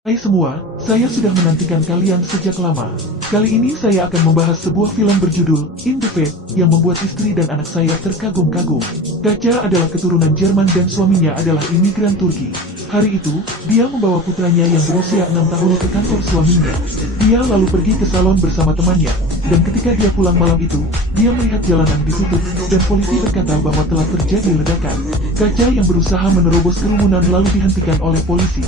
Hai semua, saya sudah menantikan kalian sejak lama. Kali ini saya akan membahas sebuah film berjudul In the Fate yang membuat istri dan anak saya terkagum-kagum. Kaca adalah keturunan Jerman dan suaminya adalah imigran Turki. Hari itu, dia membawa putranya yang berusia 6 tahun ke kantor suaminya. Dia lalu pergi ke salon bersama temannya, dan ketika dia pulang malam itu, dia melihat jalanan ditutup, dan polisi berkata bahwa telah terjadi ledakan. Kaca yang berusaha menerobos kerumunan lalu dihentikan oleh polisi.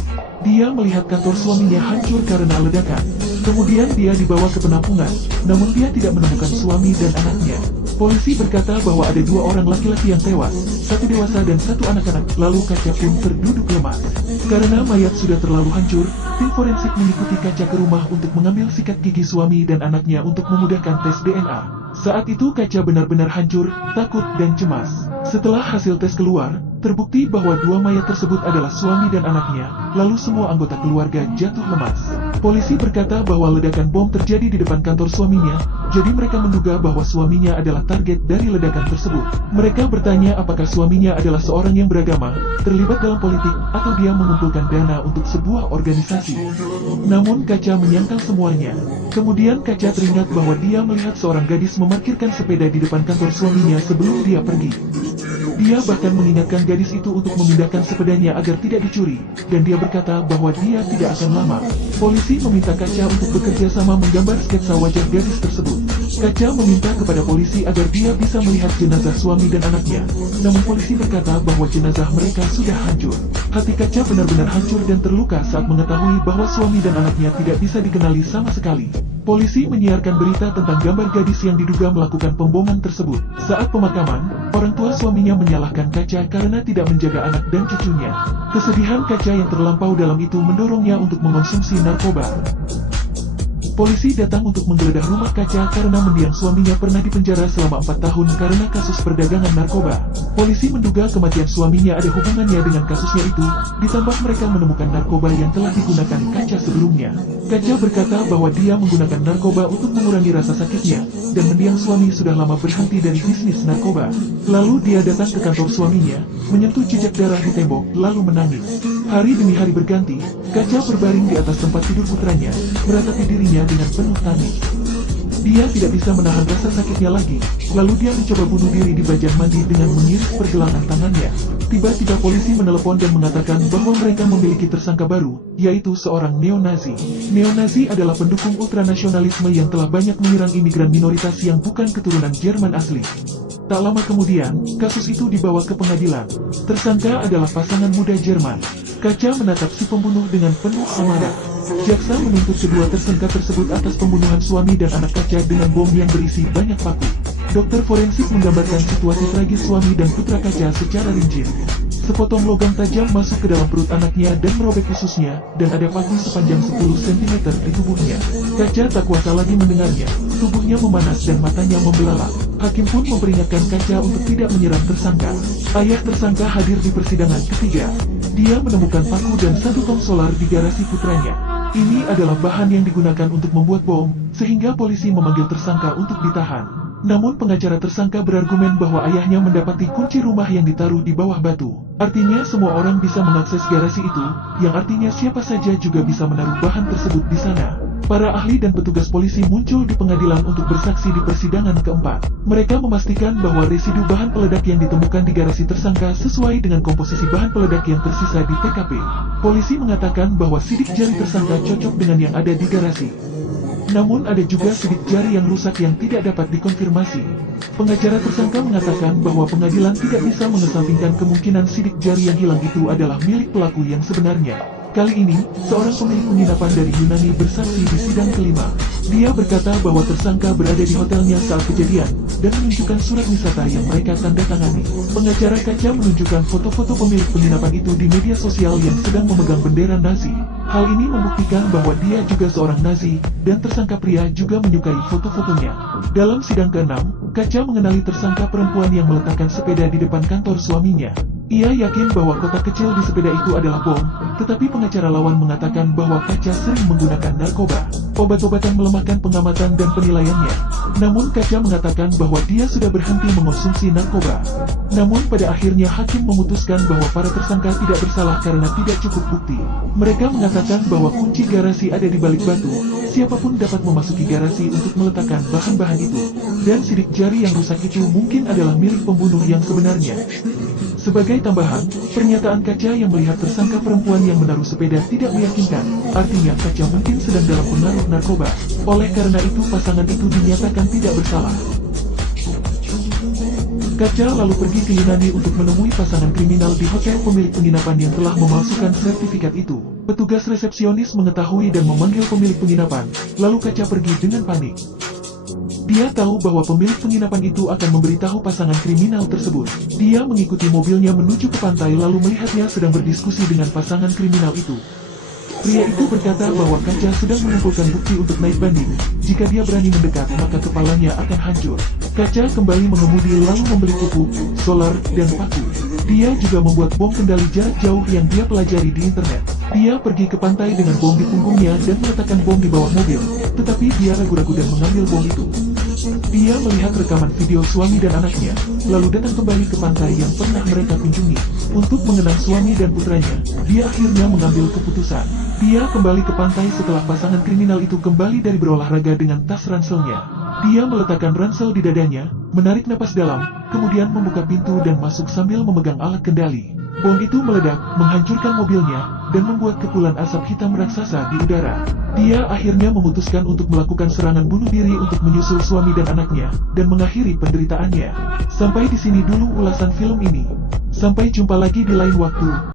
Dia melihat kantor suaminya hancur karena ledakan. Kemudian dia dibawa ke penampungan, namun dia tidak menemukan suami dan anaknya. Polisi berkata bahwa ada 2 orang laki-laki yang tewas, 1 dewasa dan 1 anak-anak, lalu Kaca pun terduduk lemas. Karena mayat sudah terlalu hancur, tim forensik mengikuti Kaca ke rumah untuk mengambil sikat gigi suami dan anaknya untuk memudahkan tes DNA. Saat itu Kaca benar-benar hancur, takut dan cemas. Setelah hasil tes keluar, terbukti bahwa 2 mayat tersebut adalah suami dan anaknya, lalu semua anggota keluarga jatuh lemas. Polisi berkata bahwa ledakan bom terjadi di depan kantor suaminya, jadi mereka menduga bahwa suaminya adalah target dari ledakan tersebut. Mereka bertanya apakah suaminya adalah seorang yang beragama, terlibat dalam politik, atau dia mengumpulkan dana untuk sebuah organisasi. Namun Kaca menyangkal semuanya. Kemudian Kaca teringat bahwa dia melihat seorang gadis memarkirkan sepeda di depan kantor suaminya sebelum dia pergi. Dia bahkan mengingatkan gadis itu untuk memindahkan sepedanya agar tidak dicuri, dan dia berkata bahwa dia tidak akan lama. Polisi meminta Kaca untuk bekerja sama menggambar sketsa wajah gadis tersebut. Kaca meminta kepada polisi agar dia bisa melihat jenazah suami dan anaknya, namun polisi berkata bahwa jenazah mereka sudah hancur. Hati Kaca benar-benar hancur dan terluka saat mengetahui bahwa suami dan anaknya tidak bisa dikenali sama sekali. Polisi menyiarkan berita tentang gambar gadis yang diduga melakukan pemboman tersebut. Saat pemakaman, orang tua suaminya menyalahkan Kaca karena tidak menjaga anak dan cucunya. Kesedihan Kaca yang terlampau dalam itu mendorongnya untuk mengonsumsi narkoba. Polisi datang untuk menggeledah rumah Kaca karena mendiang suaminya pernah dipenjara selama 4 tahun karena kasus perdagangan narkoba. Polisi menduga kematian suaminya ada hubungannya dengan kasusnya itu, ditambah mereka menemukan narkoba yang telah digunakan Kaca sebelumnya. Kaca berkata bahwa dia menggunakan narkoba untuk mengurangi rasa sakitnya, dan mendiang suami sudah lama berhenti dari bisnis narkoba. Lalu dia datang ke kantor suaminya, menyentuh jejak darah di tembok, lalu menangis. Hari demi hari berganti, Kaca berbaring di atas tempat tidur putranya, meratapi dirinya dengan penuh tangis. Dia tidak bisa menahan rasa sakitnya lagi, lalu dia mencoba bunuh diri di bajan mandi dengan mengiris pergelangan tangannya. Tiba-tiba polisi menelepon dan mengatakan bahwa mereka memiliki tersangka baru, yaitu seorang neo-Nazi. Neo-Nazi adalah pendukung ultranasionalisme yang telah banyak menyerang imigran minoritas yang bukan keturunan Jerman asli. Tak lama kemudian, kasus itu dibawa ke pengadilan. Tersangka adalah pasangan muda Jerman. Kaca menatap si pembunuh dengan penuh amarah. Jaksa menuntut kedua tersangka tersebut atas pembunuhan suami dan anak Kaca dengan bom yang berisi banyak paku. Dokter forensik menggambarkan situasi tragis suami dan putra Kaca secara rinci. Sepotong logam tajam masuk ke dalam perut anaknya dan merobek ususnya, dan ada paku sepanjang 10 cm di tubuhnya. Kaca tak kuasa lagi mendengarnya, tubuhnya memanas dan matanya membelalak. Hakim pun memperingatkan Kaca untuk tidak menyerang tersangka. Ayah tersangka hadir di persidangan ketiga. Dia menemukan paku dan 1 tong solar di garasi putranya. Ini adalah bahan yang digunakan untuk membuat bom, sehingga polisi memanggil tersangka untuk ditahan. Namun pengacara tersangka berargumen bahwa ayahnya mendapati kunci rumah yang ditaruh di bawah batu. Artinya semua orang bisa mengakses garasi itu, yang artinya siapa saja juga bisa menaruh bahan tersebut di sana. Para ahli dan petugas polisi muncul di pengadilan untuk bersaksi di persidangan keempat. Mereka memastikan bahwa residu bahan peledak yang ditemukan di garasi tersangka sesuai dengan komposisi bahan peledak yang tersisa di TKP. Polisi mengatakan bahwa sidik jari tersangka cocok dengan yang ada di garasi. Namun ada juga sidik jari yang rusak yang tidak dapat dikonfirmasi. Pengacara tersangka mengatakan bahwa pengadilan tidak bisa mengesampingkan kemungkinan sidik jari yang hilang itu adalah milik pelaku yang sebenarnya. Kali ini, seorang pemilik penginapan dari Yunani bersaksi di sidang kelima. Dia berkata bahwa tersangka berada di hotelnya saat kejadian, dan menunjukkan surat wisata yang mereka tanda tangani. Pengacara Kaca menunjukkan foto-foto pemilik penginapan itu di media sosial yang sedang memegang bendera Nazi. Hal ini membuktikan bahwa dia juga seorang Nazi, dan tersangka pria juga menyukai foto-fotonya. Dalam sidang ke-6, Kaca mengenali tersangka perempuan yang meletakkan sepeda di depan kantor suaminya. Ia yakin bahwa kotak kecil di sepeda itu adalah bom, tetapi pengacara lawan mengatakan bahwa Kaca sering menggunakan narkoba, obat-obatan melemahkan pengamatan dan penilaiannya. Namun Kaca mengatakan bahwa dia sudah berhenti mengonsumsi narkoba. Namun pada akhirnya hakim memutuskan bahwa para tersangka tidak bersalah karena tidak cukup bukti. Mereka mengatakan bahwa kunci garasi ada di balik batu, siapapun dapat memasuki garasi untuk meletakkan bahan-bahan itu, dan sidik jari yang rusak itu mungkin adalah milik pembunuh yang sebenarnya. Sebagai tambahan, pernyataan Kaca yang melihat tersangka perempuan yang menaruh sepeda tidak meyakinkan, artinya Kaca mungkin sedang dalam pengaruh narkoba. Oleh karena itu pasangan itu dinyatakan tidak bersalah. Kaca lalu pergi ke Yunani untuk menemui pasangan kriminal di hotel pemilik penginapan yang telah memalsukan sertifikat itu. Petugas resepsionis mengetahui dan memanggil pemilik penginapan, lalu Kaca pergi dengan panik. Dia tahu bahwa pemilik penginapan itu akan memberitahu pasangan kriminal tersebut. Dia mengikuti mobilnya menuju ke pantai lalu melihatnya sedang berdiskusi dengan pasangan kriminal itu. Pria itu berkata bahwa Kaca sedang mengumpulkan bukti untuk naik banding. Jika dia berani mendekat, maka kepalanya akan hancur. Kaca kembali mengemudi lalu membeli pupuk, solar, dan paku. Dia juga membuat bom kendali jarak jauh yang dia pelajari di internet. Dia pergi ke pantai dengan bom di punggungnya dan meletakkan bom di bawah mobil. Tetapi dia ragu-ragu dan mengambil bom itu. Dia melihat rekaman video suami dan anaknya, lalu datang kembali ke pantai yang pernah mereka kunjungi. Untuk mengenang suami dan putranya, dia akhirnya mengambil keputusan. Dia kembali ke pantai setelah pasangan kriminal itu kembali dari berolahraga dengan tas ranselnya. Dia meletakkan ransel di dadanya, menarik napas dalam, kemudian membuka pintu dan masuk sambil memegang alat kendali. Bom itu meledak, menghancurkan mobilnya, dan membuat kepulan asap hitam raksasa di udara. Dia akhirnya memutuskan untuk melakukan serangan bunuh diri untuk menyusul suami dan anaknya, dan mengakhiri penderitaannya. Sampai di sini dulu ulasan film ini. Sampai jumpa lagi di lain waktu.